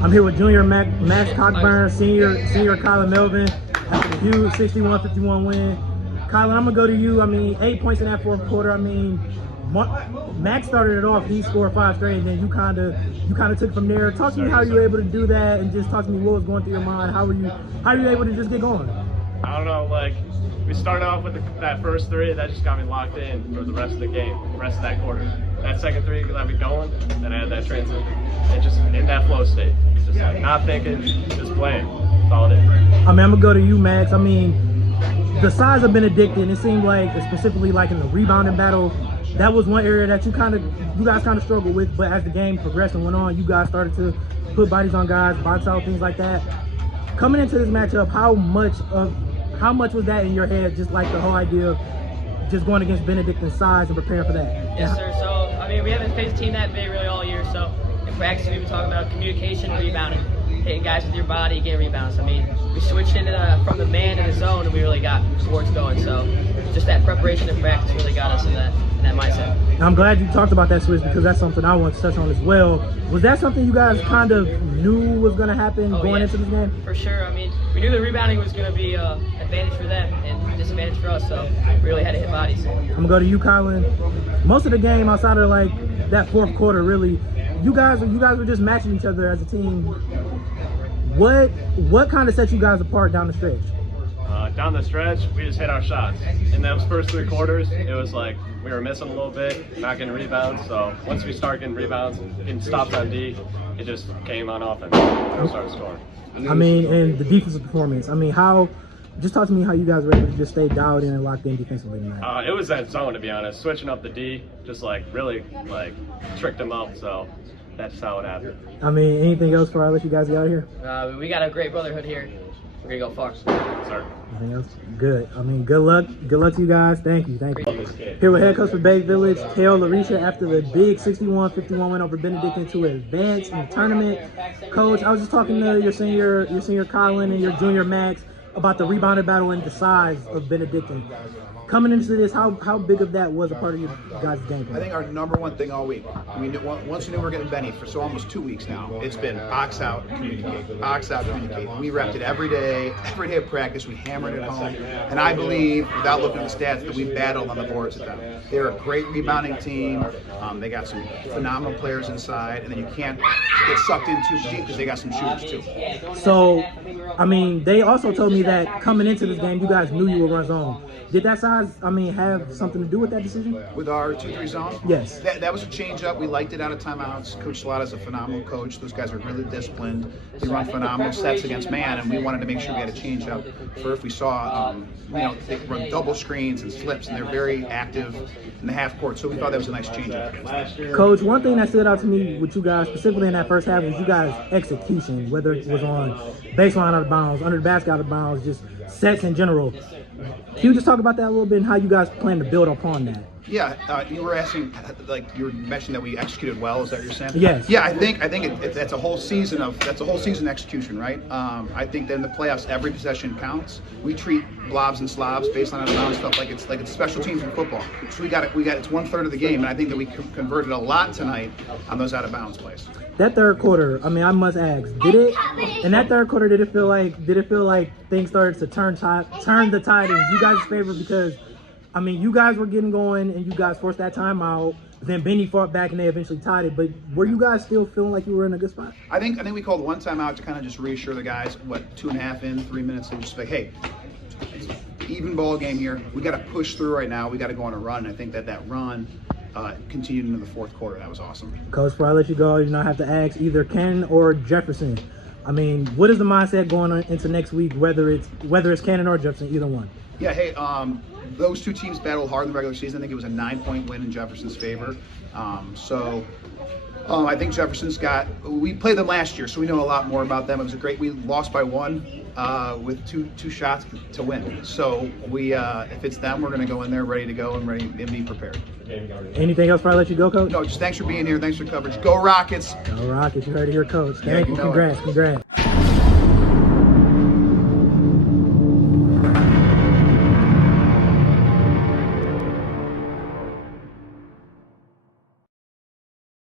I'm here with junior Max Cockburn, senior Collin Melvin after the huge 61-51 win. Collin, I'm gonna go to you. I mean, 8 points in that fourth quarter. I mean, Max started it off. He scored 5 straight, and then you kind of took from there. Talk to me how you were able to do that, and just talk to me what was going through your mind. How were you able to just get going? I don't know. Like, we started off with that first three, that just got me locked in for the rest of the game, the rest of that quarter. That second three got me going, then I had that transition, and just in that flow state, just like not thinking, just playing. That's all it is. I mean, I'm gonna go to you, Max. I mean, the size of Benedictine, it seemed like, specifically like in the rebounding battle, that was one area that you guys kind of struggled with. But as the game progressed and went on, you guys started to put bodies on guys, box out, things like that. Coming into this matchup, how much was that in your head? Just like the whole idea of just going against Benedictine's size and preparing for that. Yes, sir. So I mean, we haven't faced a team that big really all year. So in practice, we've been talking about communication, rebounding, hitting guys with your body, getting rebounds. I mean, we switched into from the man to the zone, and we really got sports going. So just that preparation and practice really got us in that mindset. I'm glad you talked about that switch, because that's something I want to touch on as well. Was that something you guys kind of knew was going to happen going into this game? For sure. I mean, we knew the rebounding was going to be an advantage for them and disadvantage for us, so we really had to hit bodies. I'm going to go to you, Collin. Most of the game, outside of like that fourth quarter, really, you guys were just matching each other as a team. What kind of set you guys apart down the stretch? Down the stretch, we just hit our shots. In those first 3 quarters, it was like we were missing a little bit, not getting rebounds. So once we start getting rebounds, getting stops on D, it just came on offense and started scoring. I mean, and the defensive performance. I mean, just talk to me how you guys were able to just stay dialed in and locked in defensively tonight. It was that zone, to be honest. Switching up the D, just like really like tricked them up. So that's how it happened. I mean, anything else before I let you guys get out of here? We got a great brotherhood here. We're gonna go far. Sir. Anything else? Good. I mean, good luck. Good luck to you guys. Thank you. Here with head coach for Bay Village, LiRiccia, after the big 61-51 win over Benedictine to advance in the tournament. Coach, I was just talking to your senior Collin and your junior Max about the rebounding battle and the size of Benedictine. Coming into this, how big of that was a part of your guys' game plan? I think our number one thing all week, once we knew we were getting Benny for almost 2 weeks now, it's been box out, communicate, box out, communicate. We repped it every day of practice. We hammered it home. And I believe, without looking at the stats, that we battled on the boards with them. They're a great rebounding team. They got some phenomenal players inside, and then you can't get sucked in too deep because they got some shooters too. So, I mean, they also told me that coming into this game, you guys knew you were going zone. Did that size, I mean, have something to do with that decision? With our 2-3 zone? Yes. That was a change up. We liked it out of timeouts. Coach Salata's a phenomenal coach. Those guys are really disciplined. They run phenomenal sets against man, and we wanted to make sure we had a change up for if we saw, they run double screens and slips, and they're very active in the half court. So we thought that was a nice change up. Coach, one thing that stood out to me with you guys, specifically in that first half, was you guys' execution, whether it was on baseline out of bounds, under the basket out of bounds, just sets in general. Can you just talk about that a little bit and how you guys plan to build upon that? Yeah, you were asking, like you were mentioning that we executed well. Is that what you're saying? Yes. Yeah, I think that's a whole season execution, right? I think that in the playoffs, every possession counts. We treat blobs and slobs, baseline out of bounds stuff like it's special teams in football. So we got it's 1/3 of the game, and I think that we converted a lot tonight on those out of bounds plays. That third quarter, I mean, I must ask, did it feel like things started to turn the tide in you guys' favor? Because, I mean, you guys were getting going and you guys forced that timeout. Then Benny fought back and they eventually tied it. But were you guys still feeling like you were in a good spot? I think we called one timeout to kind of just reassure the guys. 2.5 in, 3 minutes, and just like, hey, it's an even ball game here. We got to push through right now. We got to go on a run. And I think that run continued into the fourth quarter. That was awesome. Coach, before I let you go, you don't have to ask either Ken or Jefferson. I mean, what is the mindset going on into next week, whether it's Cannon or Jefferson, either one? Yeah, hey, those two teams battled hard in the regular season. I think it was a 9-point win in Jefferson's favor. I think Jefferson's we played them last year, so we know a lot more about them. It was we lost by 1 with two shots to win. So if it's them, we're going to go in there ready to go and be prepared. Anything else before I let you go, Coach? No, just thanks for being here. Thanks for coverage. Go Rockets. Go Rockets. You heard it here, Coach. Thank you. Congrats.